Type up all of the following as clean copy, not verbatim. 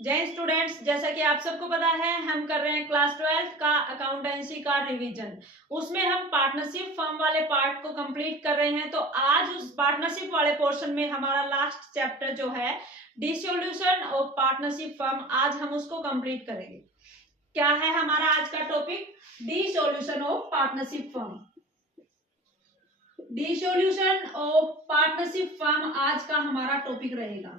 जय स्टूडेंट्स, जैसा कि आप सबको पता है हम कर रहे हैं क्लास 12 का अकाउंटेंसी का रिवीजन। उसमें हम पार्टनरशिप फर्म वाले पार्ट को कंप्लीट कर रहे हैं। तो आज उस पार्टनरशिप वाले पोर्शन में हमारा लास्ट चैप्टर जो है डिसोल्यूशन ऑफ पार्टनरशिप फर्म, आज हम उसको कंप्लीट करेंगे। क्या है हमारा आज का topic? Dissolution of partnership firm. Dissolution of partnership firm आज का हमारा टॉपिक रहेगा।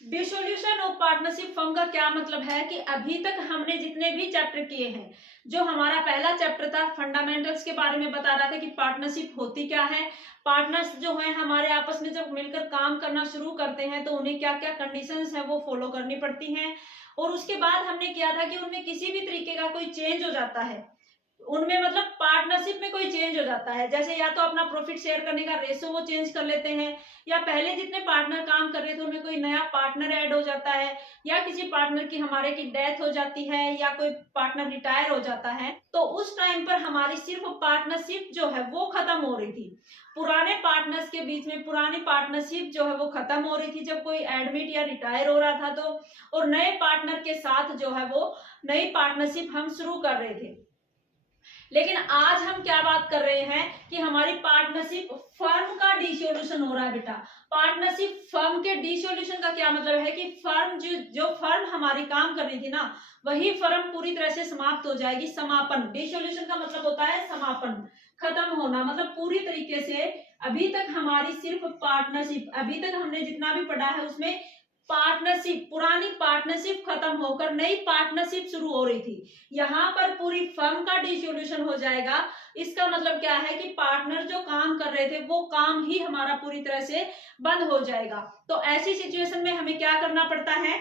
डिसोल्यूशन ऑफ पार्टनरशिप फर्म का क्या मतलब है कि अभी तक हमने जितने भी चैप्टर किए हैं, जो हमारा पहला चैप्टर था फंडामेंटल्स के बारे में बता रहा था कि पार्टनरशिप होती क्या है, पार्टनर्स जो है हमारे आपस में जब मिलकर काम करना शुरू करते हैं तो उन्हें क्या क्या कंडीशंस है वो फॉलो करनी पड़ती हैं। और उसके बाद हमने किया था कि उनमें किसी भी तरीके का कोई चेंज हो जाता है, उनमें मतलब पार्टनरशिप में कोई चेंज हो जाता है, जैसे या तो अपना प्रॉफिट शेयर करने का रेशो वो चेंज कर लेते हैं, या पहले जितने पार्टनर काम कर रहे थे उनमें कोई नया पार्टनर ऐड हो जाता है, या किसी पार्टनर की हमारे की डेथ हो जाती है, या कोई पार्टनर रिटायर हो जाता है। तो उस टाइम पर हमारी सिर्फ पार्टनरशिप जो है वो खत्म हो रही थी। पुराने पार्टनर्स के बीच में पुरानी पार्टनरशिप जो है वो खत्म हो रही थी जब कोई एडमिट या रिटायर हो रहा था तो, और नए पार्टनर के साथ जो है वो नई पार्टनरशिप हम शुरू कर रहे थे। लेकिन आज हम क्या बात कर रहे हैं कि हमारी पार्टनरशिप फर्म का डिसोल्यूशन हो रहा है। बेटा, पार्टनरशिप फर्म के डिसोल्यूशन का क्या मतलब है कि फर्म जो फर्म हमारी काम कर रही थी ना, वही फर्म पूरी तरह से समाप्त हो जाएगी। समापन, डिसोल्यूशन का मतलब होता है समापन, खत्म होना, मतलब पूरी तरीके से। अभी तक हमारी सिर्फ पार्टनरशिप, अभी तक हमने जितना भी पढ़ा है उसमें पार्टनरशिप, पुरानी पार्टनरशिप खत्म होकर नई पार्टनरशिप शुरू हो रही थी। यहाँ पर पूरी फर्म का डिसोल्यूशन हो जाएगा। इसका मतलब क्या है कि पार्टनर जो काम कर रहे थे वो काम ही हमारा पूरी तरह से बंद हो जाएगा। तो ऐसी सिचुएशन में हमें क्या करना पड़ता है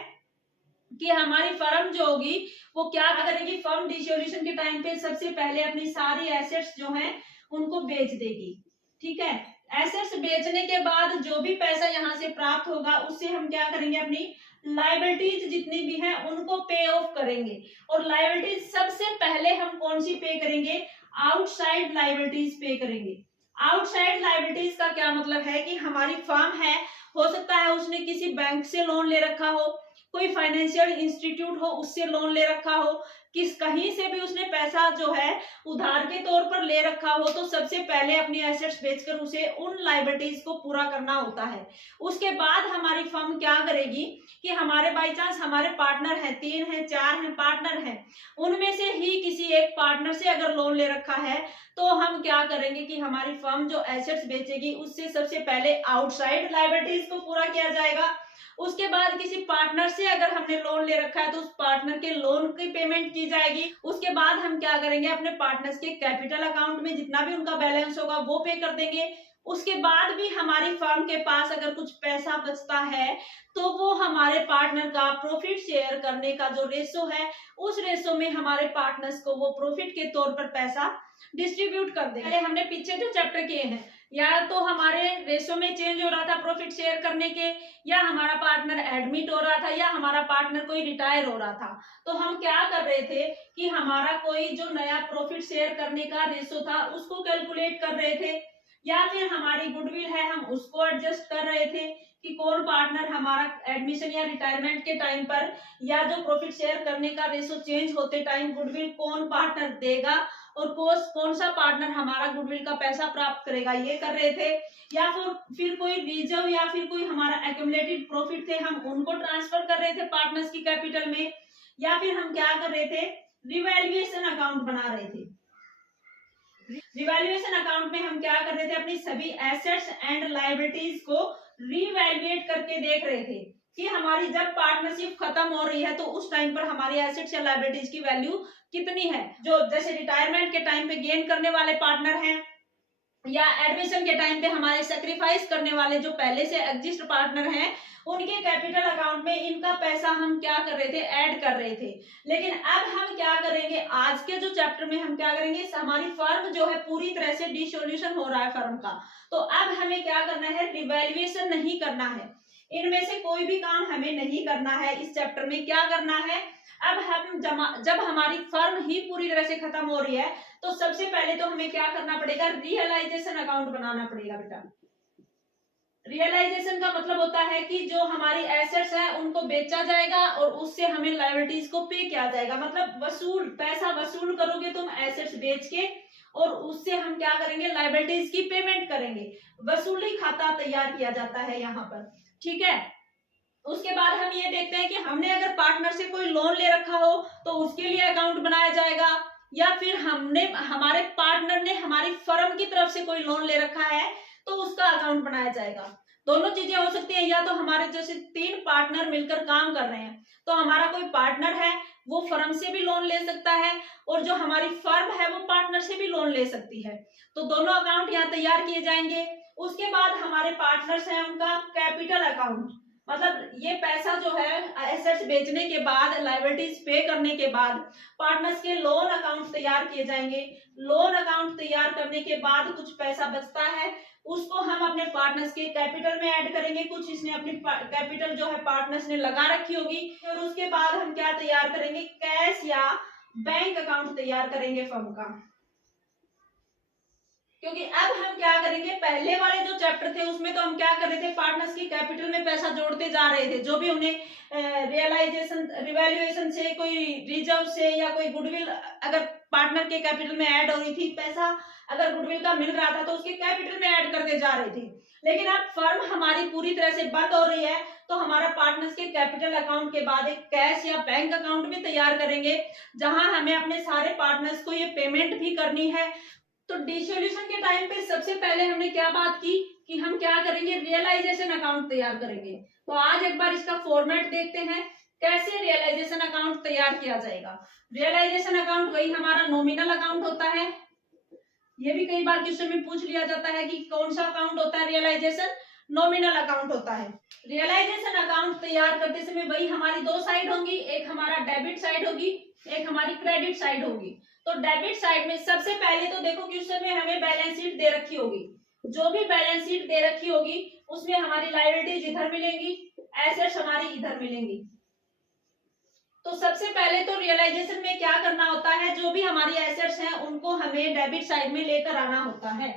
कि हमारी फर्म जो होगी वो क्या करेगी, फर्म डिसोल्यूशन के टाइम पे सबसे पहले अपनी सारी एसेट्स जो हैं उनको बेच देगी। ठीक है, एसेट्स बेचने के बाद जो भी पैसा यहाँ से प्राप्त होगा उससे हम क्या करेंगे, अपनी लायबिलिटीज जितनी भी हैं उनको पे ऑफ करेंगे। और लायबिलिटीज सबसे पहले हम कौन सी पे करेंगे? आउटसाइड लायबिलिटीज पे करेंगे। आउटसाइड लायबिलिटीज का क्या मतलब है कि हमारी फर्म है, हो सकता है उसने किसी बैंक से लोन ले रखा हो, कोई फाइनेंशियल इंस्टीट्यूट हो उससे लोन ले रखा हो, किस कहीं से भी उसने पैसा जो है उधार के तौर पर ले रखा हो, तो सबसे पहले अपनी एसेट्स बेचकर उसे उन लायबिलिटीज को पूरा करना होता है। उसके बाद हमारी फर्म क्या करेगी कि हमारे बाई चांस हमारे पार्टनर हैं, 3 हैं, 4 हैं पार्टनर हैं, उनमें से ही किसी एक पार्टनर से अगर लोन ले रखा है तो हम क्या करेंगे कि हमारी फर्म जो एसेट्स बेचेगी उससे सबसे पहले आउटसाइड लायबिलिटीज को पूरा किया जाएगा। उसके बाद किसी पार्टनर से अगर हमने लोन ले रखा है तो उस पार्टनर के लोन की पेमेंट की जाएगी। उसके बाद हम क्या करेंगे, अपने पार्टनर्स के कैपिटल अकाउंट में जितना भी उनका बैलेंस होगा वो पे कर देंगे। उसके बाद भी हमारी फर्म के पास अगर कुछ पैसा बचता है तो वो हमारे पार्टनर का प्रॉफिट शेयर करने का जो रेशो है उस रेशो में हमारे पार्टनर्स को वो प्रॉफिट के तौर पर पैसा डिस्ट्रीब्यूट कर देंगे। हमने पीछे जो चैप्टर किए हैं, या तो हमारे रेशो में चेंज हो रहा था प्रॉफिट शेयर करने के, या हमारा पार्टनर एडमिट हो रहा था, या हमारा पार्टनर कोई रिटायर हो रहा था, तो हम क्या कर रहे थे कि हमारा कोई जो नया प्रॉफिट शेयर करने का रेशो था उसको कैलकुलेट कर रहे थे, या फिर हमारी गुडविल है हम उसको एडजस्ट कर रहे थे कि कौन पार्टनर हमारा एडमिशन या रिटायरमेंट के टाइम पर, या जो प्रॉफिट शेयर करने का रेशो चेंज होते टाइम गुडविल कौन पार्टनर देगा और कौन सा पार्टनर हमारा गुडविल का पैसा प्राप्त करेगा, ये कर रहे थे। या फिर कोई रिजर्व या फिर कोई हमारा एक्यूमुलेटेड प्रॉफिट थे हम उनको ट्रांसफर कर रहे थे पार्टनर्स की कैपिटल में, या फिर हम क्या कर रहे थे, रिवैल्यूएशन अकाउंट बना रहे थे। रिवैल्यूएशन अकाउंट में हम क्या कर रहे थे, अपनी सभी एसेट्स एंड लायबिलिटीज को रिवैल्यूएट करके देख रहे थे कि हमारी जब पार्टनरशिप खत्म हो रही है तो उस टाइम पर हमारी एसेट्स या लायबिलिटीज की वैल्यू कितनी है। जो जैसे रिटायरमेंट के टाइम पे गेन करने वाले पार्टनर हैं, या एडमिशन के टाइम पे हमारे सेक्रीफाइस करने वाले जो पहले से एग्जिस्ट पार्टनर हैं, उनके कैपिटल अकाउंट में इनका पैसा हम क्या कर रहे थे, ऐड कर रहे थे। लेकिन अब हम क्या करेंगे, आज के जो चैप्टर में हम क्या करेंगे, हमारी फर्म जो है पूरी तरह से डिसोल्यूशन हो रहा है फर्म का, तो अब हमें क्या करना है, रिवैल्यूएशन नहीं करना है। इनमें से कोई भी काम हमें नहीं करना है इस चैप्टर में। क्या करना है, अब हम जब हमारी फर्म ही पूरी तरह से खत्म हो रही है तो सबसे पहले तो हमें क्या करना पड़ेगा, रियलाइजेशन अकाउंट बनाना पड़ेगा बेटा। रियलाइजेशन का मतलब होता है कि जो हमारी एसेट्स है उनको बेचा जाएगा और उससे हमें लायबिलिटीज को पे किया जाएगा। मतलब पैसा वसूल करोगे तुम एसेट्स बेच के, और उससे हम क्या करेंगे, लायबिलिटीज की पेमेंट करेंगे। वसूली खाता तैयार किया जाता है यहाँ पर, ठीक है। उसके बाद हम ये देखते हैं कि हमने अगर पार्टनर से कोई लोन ले रखा हो तो उसके लिए अकाउंट बनाया जाएगा, या फिर हमारे पार्टनर ने हमारी फर्म की तरफ से कोई लोन ले रखा है तो उसका अकाउंट बनाया जाएगा। दोनों चीजें हो सकती है, या तो हमारे जैसे 3 पार्टनर मिलकर काम कर रहे हैं तो हमारा कोई पार्टनर है वो फर्म से भी लोन ले सकता है, और जो हमारी फर्म है वो पार्टनर से भी लोन ले सकती है। तो दोनों अकाउंट यहाँ तैयार किए जाएंगे। उसके बाद हमारे पार्टनर्स हैं उनका कैपिटल अकाउंट, मतलब ये पैसा जो है एसेट्स बेचने के बाद, लायबिलिटीज पे करने के बाद पार्टनर्स के लोन अकाउंट तैयार किए जाएंगे। लोन अकाउंट तैयार करने के बाद कुछ पैसा बचता है उसको हम अपने पार्टनर्स के कैपिटल में ऐड करेंगे। कुछ इसने अपनी कैपिटल जो है पार्टनर्स ने लगा रखी होगी, और उसके बाद हम क्या तैयार करेंगे, कैश या बैंक अकाउंट तैयार करेंगे फर्म का। क्योंकि अब हम क्या करेंगे, पहले वाले जो चैप्टर थे उसमें तो हम क्या कर रहे थे, पार्टनर्स की कैपिटल में पैसा जोड़ते जा रहे थे। जो भी उन्हें रिवैल्यूएशन से, कोई रिजर्व से या कोई गुडविल अगर पार्टनर के कैपिटल में ऐड हो रही थी, पैसा अगर गुडविल का मिल रहा था तो उसके कैपिटल में ऐड करते जा रहे थे। लेकिन अब फर्म हमारी पूरी तरह से बंद हो रही है तो हमारा पार्टनर्स के कैपिटल अकाउंट के बाद एक कैश या बैंक अकाउंट भी तैयार करेंगे, जहां हमें अपने सारे पार्टनर्स को ये पेमेंट भी करनी है। तो डिसोल्यूशन के टाइम पे सबसे पहले हमने क्या बात की कि हम क्या करेंगे, रियलाइजेशन अकाउंट तैयार करेंगे। तो आज एक बार इसका फॉर्मेट देखते हैं कैसे रियलाइजेशन अकाउंट तैयार किया जाएगा। रियलाइजेशन अकाउंट वही हमारा नॉमिनल अकाउंट होता है। ये भी कई बार क्वेश्चन में पूछ लिया जाता है कि कौन सा अकाउंट होता है रियलाइजेशन, नॉमिनल अकाउंट होता है। रियलाइजेशन अकाउंट तैयार करते समय वही हमारी 2 साइड होंगी, एक हमारा डेबिट साइड होगी, एक हमारी क्रेडिट साइड होगी। तो डेबिट साइड में सबसे पहले तो देखो क्वेश्चन में हमें बैलेंस शीट दे रखी होगी, जो भी बैलेंस शीट दे रखी होगी उसमें हमारी लायबिलिटीज इधर मिलेंगी, एसेट्स हमारी इधर मिलेंगी। तो सबसे पहले तो रियलाइजेशन में क्या करना होता है, जो भी हमारी एसेट्स हैं उनको हमें डेबिट साइड में लेकर आना होता है।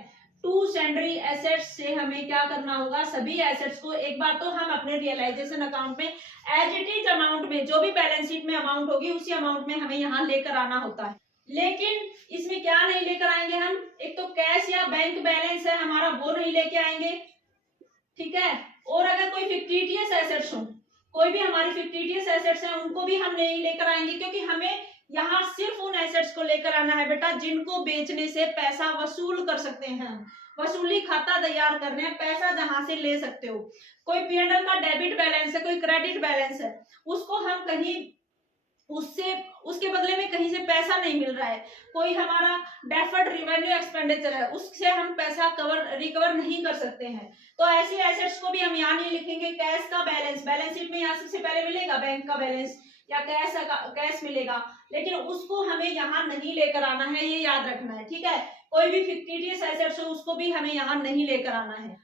टू सैंडरी एसेट्स से हमें क्या करना होगा, सभी एसेट्स को एक बार तो हम अपने रियलाइजेशन अकाउंट में एज इट इज अमाउंट में, जो भी बैलेंस शीट में अमाउंट होगी उसी अमाउंट में हमें यहाँ लेकर आना होता है। लेकिन इसमें क्या नहीं लेकर आएंगे हम, एक तो कैश या बैंक बैलेंस है हमारा वो नहीं लेके आएंगे, ठीक है। और अगर कोई फिक्टिटियस एसेट्स हो, कोई भी हमारी फिक्टिटियस एसेट्स हैं उनको भी हम नहीं लेकर आएंगे, क्योंकि हमें यहाँ सिर्फ उन एसेट्स को लेकर आना है बेटा जिनको बेचने से पैसा वसूल कर सकते हैं। वसूली खाता तैयार करने हैं, पैसा जहां से ले सकते हो। कोई P&L का डेबिट बैलेंस है, कोई क्रेडिट बैलेंस है, उसको हम कहीं उसके बदले में कहीं से पैसा नहीं मिल रहा है, कोई हमारा डेफर्ड रेवेन्यू एक्सपेंडिचर है, उससे हम पैसा रिकवर नहीं कर सकते हैं। तो ऐसी एसेट्स को भी हम यहाँ नहीं लिखेंगे। कैश का बैलेंस, बैलेंस शीट में यहाँ सबसे पहले मिलेगा बैंक का बैलेंस या कैश मिलेगा, लेकिन उसको हमें यहाँ नहीं लेकर आना है, ये याद रखना है, ठीक है। कोई भी फिक्टिटियस एसेट्स हो उसको भी हमें यहाँ नहीं लेकर आना है।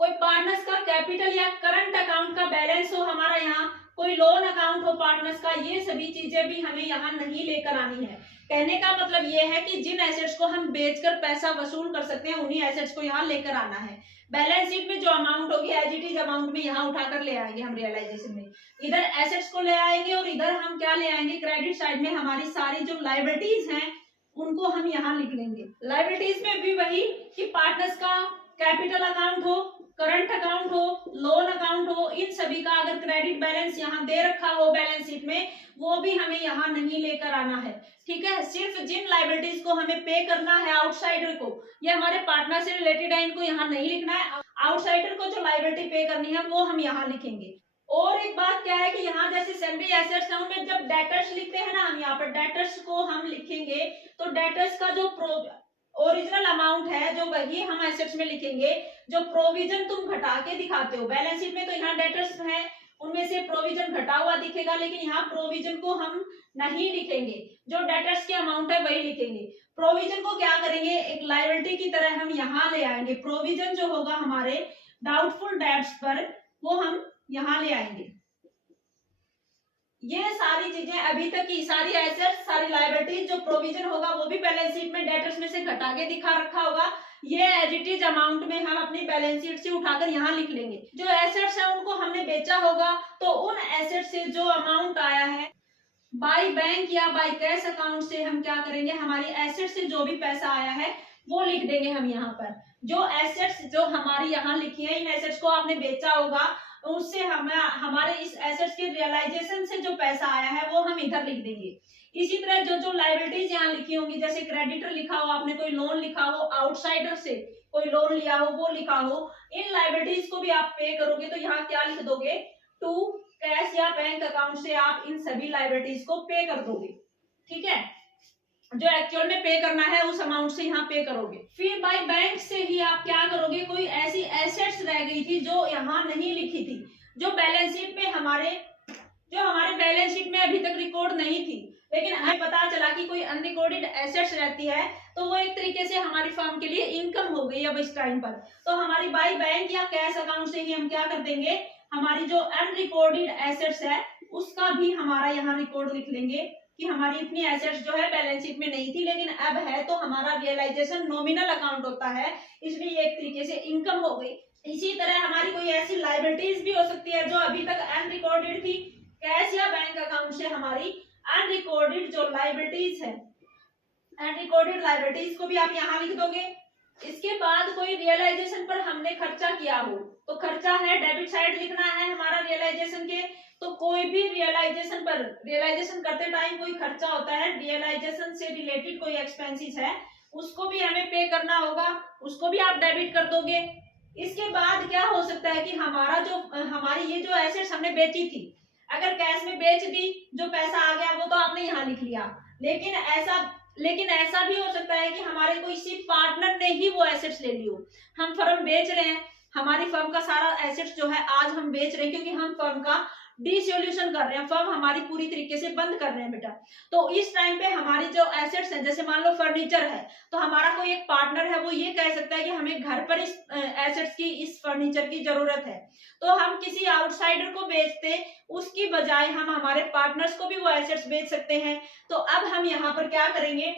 कोई पार्टनर्स का कैपिटल या करंट अकाउंट का बैलेंस हो हमारा यहाँ, कोई लोन अकाउंट हो पार्टनर्स का, ये सभी चीजें भी हमें यहाँ नहीं लेकर आनी है। कहने का मतलब ये है कि जिन एसेट्स को हम बेचकर पैसा वसूल कर सकते हैं उन्हीं एसेट्स को यहाँ लेकर आना है। बैलेंस शीट में जो अमाउंट होगी एज इट इज अमाउंट में यहाँ उठाकर ले आएंगे हम रियलाइजेशन में। इधर एसेट्स को ले आएंगे और इधर हम क्या ले आएंगे, क्रेडिट साइड में हमारी सारी जो लायबिलिटीज हैं उनको हम यहाँ लिख लेंगे। लायबिलिटीज में भी वही कि पार्टनर्स का कैपिटल अकाउंट हो, करंट अकाउंट हो, लोन अकाउंट हो, इन सभी का अगर क्रेडिट बैलेंस यहाँ दे रखा हो बैलेंस शीट में, वो भी हमें यहाँ नहीं लेकर आना है, ठीक है। सिर्फ जिन लायबिलिटीज को हमें पे करना है आउटसाइडर को, ये हमारे पार्टनर से रिलेटेड है, इनको यहाँ नहीं लिखना है। आउटसाइडर को जो लायबिलिटी पे करनी है वो हम यहाँ लिखेंगे। और एक बात क्या है कि यहाँ जैसे सैंडरी एसेट्स है उनमें जब डेटर्स लिखते हैं ना, हम यहाँ पर डेटर्स को हम लिखेंगे तो डेटर्स का जो ओरिजिनल अमाउंट है जो वही हम एसेट्स में लिखेंगे। जो प्रोविजन तुम घटा के दिखाते हो बैलेंस शीट में, तो यहाँ डेटर्स है उनमें से प्रोविजन घटा हुआ दिखेगा, लेकिन यहाँ प्रोविजन को हम नहीं लिखेंगे, जो डेटर्स के अमाउंट है वही लिखेंगे। प्रोविजन को क्या करेंगे, एक लायबिलिटी की तरह हम यहाँ ले आएंगे। प्रोविजन जो होगा हमारे डाउटफुल डेट्स पर वो हम यहाँ ले आएंगे। ये सारी चीजें अभी तक की सारी एसेट्स सारी लायबिलिटीज जो प्रोविजन होगा वो भी बैलेंस शीट में डेटर्स में से घटा के दिखा रखा होगा। ये एज इट इज अमाउंट में हम अपनी बैलेंस शीट से उठाकर यहाँ लिख लेंगे। जो एसेट्स है उनको हमने बेचा होगा तो उन एसेट्स से जो अमाउंट आया है बाय बैंक या बाय कैश अकाउंट से हम क्या करेंगे, हमारी एसेट से जो भी पैसा आया है वो लिख देंगे हम यहाँ पर। जो एसेट्स जो हमारी यहाँ लिखी है, इन एसेट्स को आपने बेचा होगा, उससे हमारे इस एसेट्स के रियलाइजेशन से जो पैसा आया है वो हम इधर लिख देंगे। इसी तरह जो जो लायबिलिटीज यहाँ लिखी होंगी, जैसे क्रेडिटर लिखा हो, आपने कोई लोन लिखा हो, आउटसाइडर से कोई लोन लिया हो वो लिखा हो, इन लायबिलिटीज को भी आप पे करोगे तो यहाँ क्या लिख दोगे, टू कैश या बैंक अकाउंट से आप इन सभी लायबिलिटीज को पे कर दोगे। ठीक है, जो एक्चुअल में पे करना है उस अमाउंट से यहाँ पे करोगे। फिर बाय बैंक से ही आप क्या करोगे, कोई ऐसी एसेट्स रह गई थी जो यहाँ नहीं लिखी थी, जो बैलेंस शीट में हमारे बैलेंस शीट में अभी तक रिकॉर्ड नहीं थी, लेकिन हमें पता चला कि कोई अनरिकॉर्डेड एसेट्स रहती है तो वो एक तरीके से हमारी फर्म के लिए इनकम हो गई अब इस टाइम पर। तो हमारी बाय बैंक या कैश अकाउंट से ही हम क्या कर देंगे, हमारी जो अनरिकॉर्डेड एसेट्स है उसका भी हमारा यहाँ रिकॉर्ड लिख लेंगे कि हमारी इतनी एसेट्स जो है बैलेंस शीट में नहीं थी लेकिन अब है, तो हमारा रियलाइजेशन नॉमिनल अकाउंट होता है, इसलिए एक तरीके से इनकम हो गई। इसी तरह हमारी कोई ऐसी लायबिलिटीज भी हो सकती है जो अभी तक अनरिकॉर्डेड थी, कैश या बैंक अकाउंट से हमारी अनरिकॉर्डेड जो लायबिलिटीज है, अनरिकॉर्डेड लायबिलिटीज को भी आप यहाँ लिख दोगे। इसके बाद कोई रियलाइजेशन पर हमने खर्चा किया हो तो खर्चा है डेबिट साइड लिखना है हमारा रियलाइजेशन के। तो कोई भी रियलाइजेशन पर, रियलाइजेशन करते टाइम कोई खर्चा होता है, रियलाइजेशन से रिलेटेड कोई एक्सपेंसेस है उसको भी हमें पे करना होगा, उसको भी आप डेबिट कर दोगे। इसके बाद क्या हो सकता है कि हमारी ये जो एसेट्स हमने बेची थी, अगर कैश में बेच दी, जो पैसा आ गया वो तो आपने यहाँ लिख लिया, लेकिन ऐसा भी हो सकता है कि हमारे कोई सिर्फ पार्टनर ने ही वो एसेट्स ले ली हो। हम फर्म बेच रहे हैं, हमारी फर्म का सारा एसेट्स जो है आज हम बेच रहे हैं क्योंकि हम फर्म का डिसोल्यूशन कर रहे हैं, फर्म हमारी पूरी तरीके से बंद कर रहे हैं बेटा। तो इस टाइम पे हमारी जो एसेट्स हैं, जैसे मान लो फर्नीचर है, तो हमारा कोई एक पार्टनर है वो ये कह सकता है कि हमें घर पर इस एसेट्स की, इस फर्नीचर की जरूरत है, तो हम किसी आउटसाइडर को बेचते उसकी बजाय हम हमारे पार्टनर्स को भी वो एसेट्स बेच सकते हैं। तो अब हम यहाँ पर क्या करेंगे,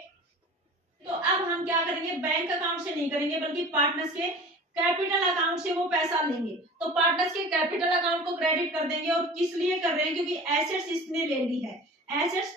बैंक अकाउंट से नहीं करेंगे बल्कि पार्टनर्स के कैपिटल अकाउंट से वो पैसा लेंगे। तो पार्टनर्स के कैपिटल अकाउंट को क्रेडिट कर देंगे, और किस लिए कर रहे हैं, क्योंकि एसेट्स इसने ले ली है, एसेट्स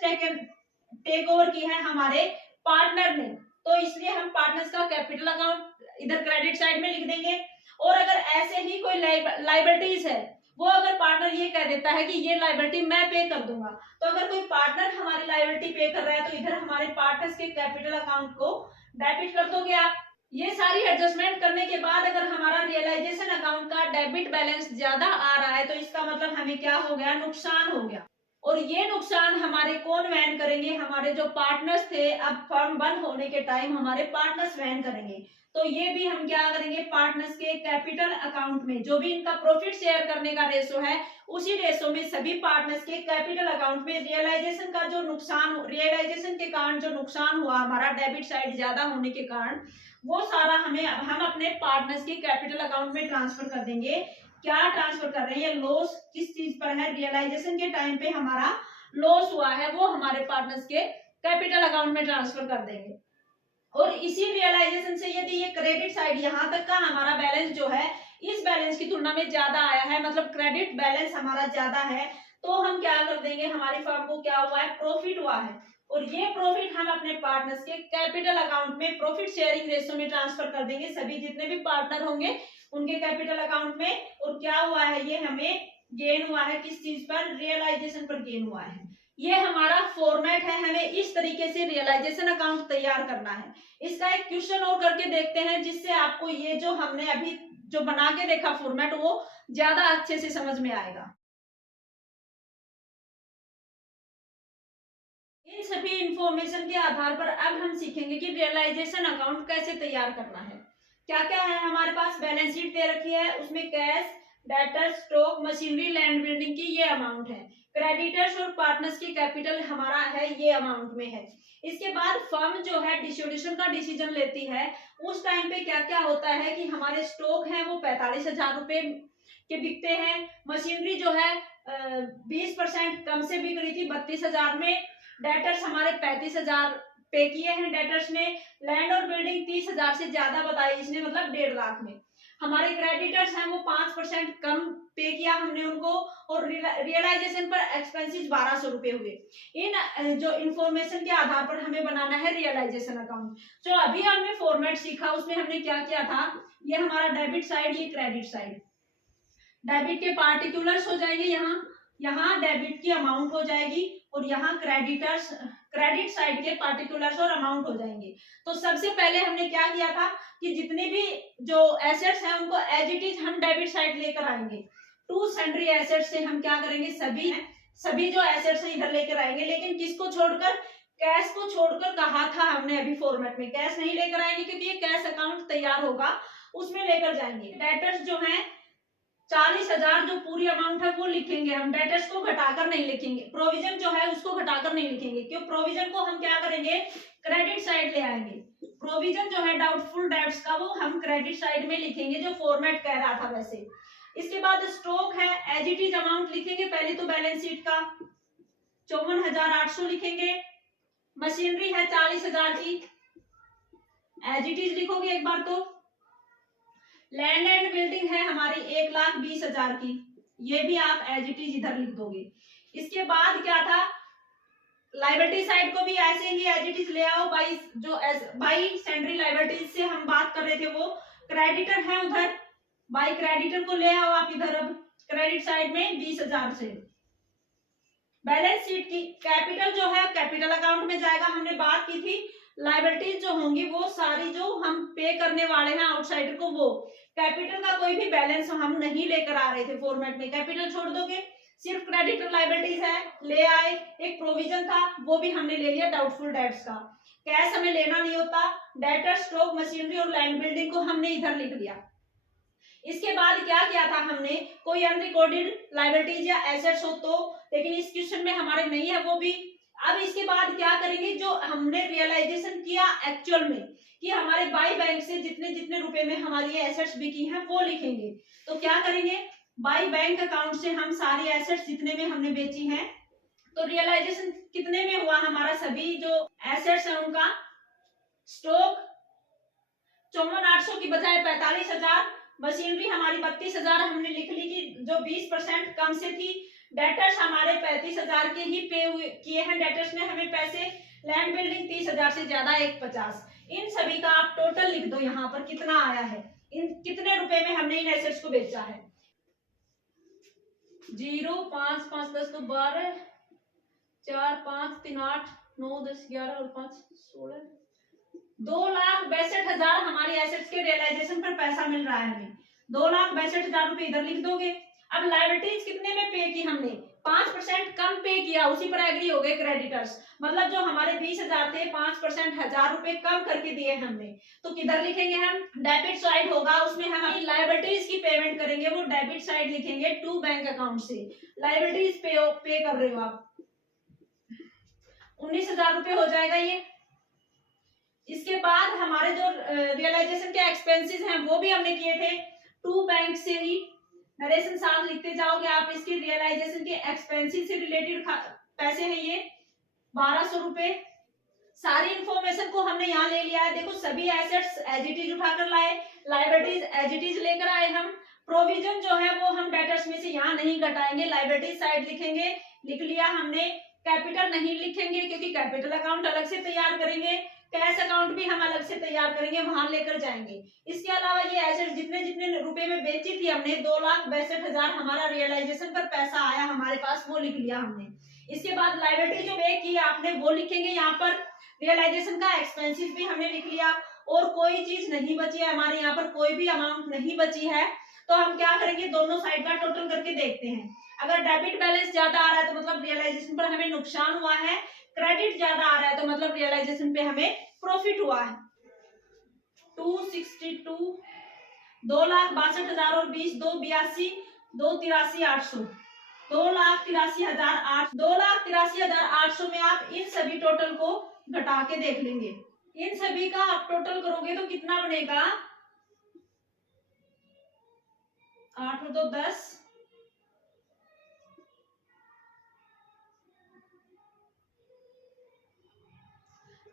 टेक ओवर की है हमारे पार्टनर ने, तो इसलिए हम पार्टनर्स का कैपिटल अकाउंट इधर क्रेडिट साइड में लिख देंगे। और अगर ऐसे ही कोई लायबिलिटीज है, वो अगर पार्टनर ये कह देता है कि ये लायबिलिटी मैं पे कर दूंगा, तो अगर कोई पार्टनर हमारी लायबिलिटी पे कर रहा है तो इधर हमारे पार्टनर्स के कैपिटल अकाउंट को डेबिट कर दोगे आप। ये सारी एडजस्टमेंट करने के बाद अगर हमारा रियलाइजेशन अकाउंट का डेबिट बैलेंस ज्यादा आ रहा है तो इसका मतलब हमें क्या हो गया, नुकसान हो गया। और ये नुकसान हमारे कौन वहन करेंगे, हमारे जो पार्टनर्स थे, अब फर्म बंद होने के टाइम हमारे पार्टनर्स वहन करेंगे। तो ये भी हम क्या करेंगे, पार्टनर्स के कैपिटल अकाउंट में जो भी इनका प्रॉफिट शेयर करने का रेशो है, उसी रेशो में सभी पार्टनर्स के कैपिटल अकाउंट में रियलाइजेशन का जो नुकसान, रियलाइजेशन के कारण जो नुकसान हुआ हमारा डेबिट साइड ज्यादा होने के कारण, वो सारा हम अपने पार्टनर्स के कैपिटल अकाउंट में ट्रांसफर कर देंगे। क्या ट्रांसफर कर रहे हैं, ये लॉस किस चीज पर है, रियलाइजेशन के टाइम पे हमारा लॉस हुआ है वो हमारे पार्टनर्स के कैपिटल अकाउंट में ट्रांसफर कर देंगे। और इसी रियलाइजेशन से यदि ये क्रेडिट साइड यहाँ तक का हमारा बैलेंस जो है इस बैलेंस की तुलना में ज्यादा आया है, मतलब क्रेडिट बैलेंस हमारा ज्यादा है, तो हम क्या कर देंगे, हमारी फर्म को क्या हुआ है, प्रॉफिट हुआ है, और ये प्रॉफिट हम अपने पार्टनर्स के कैपिटल अकाउंट में प्रॉफिट शेयरिंग रेशो में ट्रांसफर कर देंगे, सभी जितने भी पार्टनर होंगे उनके कैपिटल अकाउंट में। और क्या हुआ है, ये हमें गेन हुआ है, किस चीज पर, रियलाइजेशन पर गेन हुआ है। ये हमारा फॉर्मेट है, हमें इस तरीके से रियलाइजेशन अकाउंट तैयार करना है। इसका एक क्वेश्चन और करके देखते हैं जिससे आपको ये जो हमने अभी जो बना के देखा फॉर्मेट वो ज्यादा अच्छे से समझ में आएगा। इन सभी इंफॉर्मेशन के आधार पर अब हम सीखेंगे कि रियलाइजेशन अकाउंट कैसे तैयार करना है। क्या क्या है हमारे पास, बैलेंस शीट दे रखी है, उसमें cash, debtor, stock, machinery, land building की ये अमाउंट है। क्रेडिटर्स और पार्टनर्स की कैपिटल हमारा है ये अमाउंट में है। इसके बाद फर्म जो है डिस्ट्रीब्यूशन का डिसीजन लेती है, उस टाइम पे क्या क्या होता है कि हमारे स्टॉक है वो 45,000 रुपए के बिकते हैं। मशीनरी जो है 20% कम से बिक रही थी 32,000 में। डेटर्स हमारे 35,000 पे किए हैं डेटर्स ने। लैंड और बिल्डिंग 30,000 से ज्यादा बताई इसने, मतलब 1.5 लाख में। हमारे क्रेडिटर्स हैं वो 5% कम पे किया हमने उनको, और रियलाइजेशन पर एक्सपेंसेस 1200 रुपए हुए। इन जो इंफॉर्मेशन के आधार पर हमें बनाना है रियलाइजेशन अकाउंट। जो अभी हमने फॉर्मेट सीखा उसमें हमने क्या किया था, ये हमारा डेबिट साइड, ये क्रेडिट साइड। डेबिट के पार्टिकुलर्स हो जाएंगे, यहाँ डेबिट की अमाउंट हो जाएगी, और यहाँ क्रेडिट साइड के पार्टिकुलर्स और अमाउंट हो जाएंगे। तो सबसे पहले हमने क्या किया था कि जितने भी जो एसेट्स हैं उनको एज इट इज हम डेबिट साइड लेकर आएंगे। टू सन्ड्री एसेट्स से हम क्या करेंगे, सभी जो एसेट्स हैं इधर लेकर आएंगे, लेकिन किसको छोड़कर, कैश को छोड़कर कहा था हमने अभी फॉर्मेट में। कैश नहीं लेकर आएंगे क्योंकि ये कैश अकाउंट तैयार होगा उसमें लेकर जाएंगे। डेटर्स जो है 40,000 जो पूरी अमाउंट है वो लिखेंगे हम, डेटर्स को घटाकर नहीं लिखेंगे। प्रोविजन जो है उसको घटाकर नहीं लिखेंगे, क्यों, प्रोविजन को हम क्या करेंगे, क्रेडिट साइड ले आएंगे। प्रोविजन जो है डाउटफुल डेब्ट्स का वो हम क्रेडिट साइड में लिखेंगे, जो फॉर्मेट कह रहा था वैसे। इसके बाद स्टॉक है एज इट इज अमाउंट लिखेंगे। पहले तो बैलेंस शीट का 54,800 लिखेंगे। मशीनरी है 40,000 की, एज इट इज लिखोगे एक बार तो। लैंड एंड बिल्डिंग है हमारी 1,20,000 की, ये भी आप एज इट इज इधर लिख दोगे। इसके बाद क्या था, लाइबिलिटी साइड को भी ऐसे ही एज इट इज ले आओ। बाई सैंड्री लाइबिलिटीज से हम बात कर रहे थे, वो क्रेडिटर है उधर, बाई क्रेडिटर को ले आओ आप इधर। अब क्रेडिट साइड में 20,000 से। बैलेंस शीट की कैपिटल जो है कैपिटल अकाउंट में जाएगा, हमने बात की थी। लाइबिलिटीज जो होंगी वो सारी जो हम पे करने वाले हैं आउटसाइडर को, वो कैपिटल का कोई भी बैलेंस हम नहीं लेकर आ रहे थे फॉर्मेट में, कैपिटल छोड़ दोगे। सिर्फ क्रेडिट और लाइबिलिटीज है, ले आए। एक प्रोविजन था वो भी हमने ले लिया डाउटफुल डेट्स का। कैश हमें लेना नहीं होता। डेटर, स्टॉक, मशीनरी और लैंड बिल्डिंग को हमने इधर लिख लिया। इसके बाद क्या किया था हमने, कोई अनरिकॉर्डेड लाइबिलिटीज या एसेट्स हो तो, लेकिन इस क्वेश्चन में हमारे नहीं है वो भी। अब इसके बाद क्या करेंगे, जो हमने रियलाइजेशन किया एक्चुअल में कि हमारे बाई बैंक से जितने जितने रुपए में हमारी एसेट्स बिकी हैं वो लिखेंगे। तो क्या करेंगे, बाई बैंक अकाउंट से हम सारी एसेट्स जितने में हमने बेची हैं, तो रियलाइजेशन कितने में हुआ हमारा, सभी जो एसेट्स हैं उनका। स्टॉक 54,800 की बजाय 45,000। मशीनरी हमारी 32,000 हमने लिख ली कि जो 20% कम से थी। डेटर्स हमारे 35,000 के ही पे किए हैं, डेटर्स ने हमें पैसे। लैंड बिल्डिंग 30,000 से ज्यादा 150। इन सभी का आप टोटल लिख दो यहाँ पर कितना आया है, इन कितने रुपए में हमने इन एसेट्स को बेचा है। 0, 5, 5, 10 तो 12, 4, 5, 3, 8, 9, 10, 11 और 5, 16, 2,62,000 हमारी एसेट्स के रियलाइजेशन पर पैसा मिल रहा है हमें। 2,62,000 रुपए इधर लिख दोगे। अब लाइबिलिटीज कितने में पे की हमने, 5% कम पे किया, उसी पर एग्री हो गए क्रेडिटर्स। मतलब जो हमारे 20,000 थे 5% 1,000 रुपए कम करके दिए हमने। तो किधर लिखेंगे हम, डेबिट साइड होगा, उसमें हम लाइबिलिटीज की पेमेंट करेंगे, वो डेबिट साइड लिखेंगे टू बैंक अकाउंट से। लाइबिलिटीज पे कर रहे हो आप, 19,000 रुपए हो जाएगा ये। इसके बाद हमारे जो रियलाइजेशन के एक्सपेंसेस हैं वो भी हमने किए थे टू बैंक से ही। नरेशन साथ लिखते जाओगे आप। इसके रियलाइजेशन के एक्सपेंसेस से रिलेटेड पैसे हैं ये 1,200 रुपए। सारी इंफॉर्मेशन को हमने यहाँ ले लिया है। देखो सभी एसेट्स एज इट इज उठाकर लाए, लाइबिलिटीज एज इट इज लेकर आए हम। प्रोविजन जो है वो हम डेटर्स में से यहाँ नहीं घटाएंगे, लाइबिलिटीज साइड लिखेंगे, लिख लिया हमने। कैपिटल नहीं लिखेंगे क्योंकि कैपिटल अकाउंट अलग से तैयार करेंगे, कैश अकाउंट भी हम अलग से तैयार करेंगे, वहां लेकर जाएंगे। इसके अलावा ये एसेट जितने जितने रुपए में बेची थी हमने, 2,62,000 हमारा रियलाइजेशन पर पैसा आया हमारे पास, वो लिख लिया हमने। इसके बाद लाइबिलिटी जो पे की आपने वो लिखेंगे यहाँ पर। रियलाइजेशन का एक्सपेंसिस भी हमने लिख लिया। और कोई चीज नहीं बची है हमारे यहाँ पर, कोई भी अमाउंट नहीं बची है, तो हम क्या करेंगे, दोनों साइड का टोटल करके देखते हैं। अगर डेबिट बैलेंस ज्यादा आ रहा है तो मतलब रियलाइजेशन पर हमें नुकसान हुआ है, क्रेडिट ज्यादा आ रहा है तो मतलब रियलाइजेशन पे हमें प्रॉफिट हुआ है। 262, 2,62,000 और 20, 2,82, 2,83,800, 2,83,800 में आप इन सभी टोटल को घटा के देख लेंगे। इन सभी का आप टोटल करोगे तो कितना बनेगा, 8 और 2 10,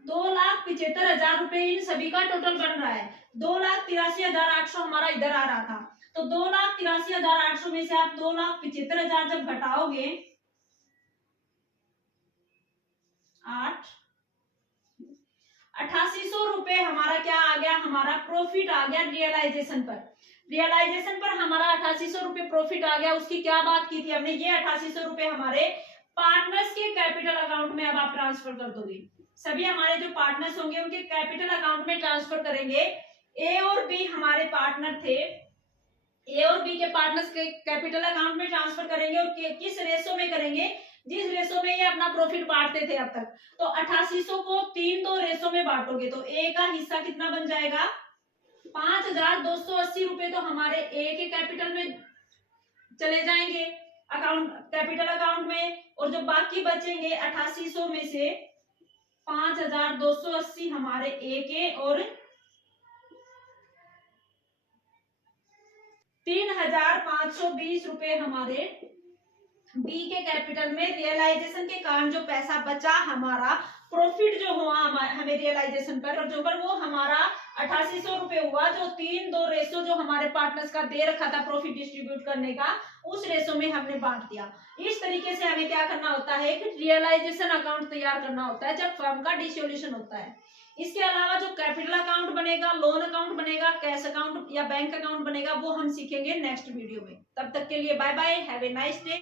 2,75,000 रुपए इन सभी का टोटल बन रहा है। 2,83,800 हमारा इधर आ रहा था, तो 2,83,800 में से आप 2,75,000 जब घटाओगे 8,8800 रुपए हमारा क्या आ गया, हमारा प्रॉफिट आ गया रियलाइजेशन पर। रियलाइजेशन पर हमारा 8,8800 रुपए प्रॉफिट आ गया। उसकी क्या बात की थी हमने, ये 8,8800 रुपए हमारे पार्टनर्स के कैपिटल अकाउंट में अब आप ट्रांसफर कर दोगे। सभी हमारे जो पार्टनर्स होंगे उनके कैपिटल अकाउंट में ट्रांसफर करेंगे। ए और बी हमारे पार्टनर थे, ए और बी के पार्टनर्स के कैपिटल अकाउंट में ट्रांसफर करेंगे और किस रेशो में करेंगे, जिस रेशो में ये अपना प्रॉफिट बांटते थे अब तक। तो 8,8800 को 3 रेशो में बांटोगे तो ए का हिस्सा कितना बन जाएगा, 5,280 रुपए तो हमारे ए के कैपिटल में चले जाएंगे, अकाउंट कैपिटल अकाउंट में, और जो बाकी बचेंगे 8,8800 में से 5,280 हमारे ए के और 3,520 रुपए हमारे बी के कैपिटल में। रियलाइजेशन के कारण जो पैसा बचा हमारा, प्रॉफिट जो हुआ हमें रियलाइजेशन पर, जो पर वो हमारा 8,8800 रुपए हुआ, जो 3 रेशो जो हमारे पार्टनर्स का दे रखा था प्रॉफिट डिस्ट्रीब्यूट करने का, उस रेशो में हमने बांट दिया। इस तरीके से हमें क्या करना होता है कि रियलाइजेशन अकाउंट तैयार करना होता है जब फर्म का डिसोल्यूशन होता है। इसके अलावा जो कैपिटल अकाउंट बनेगा, लोन अकाउंट बनेगा, कैश अकाउंट या बैंक अकाउंट बनेगा, वो हम सीखेंगे नेक्स्ट वीडियो में। तब तक के लिए bye bye, have a nice day.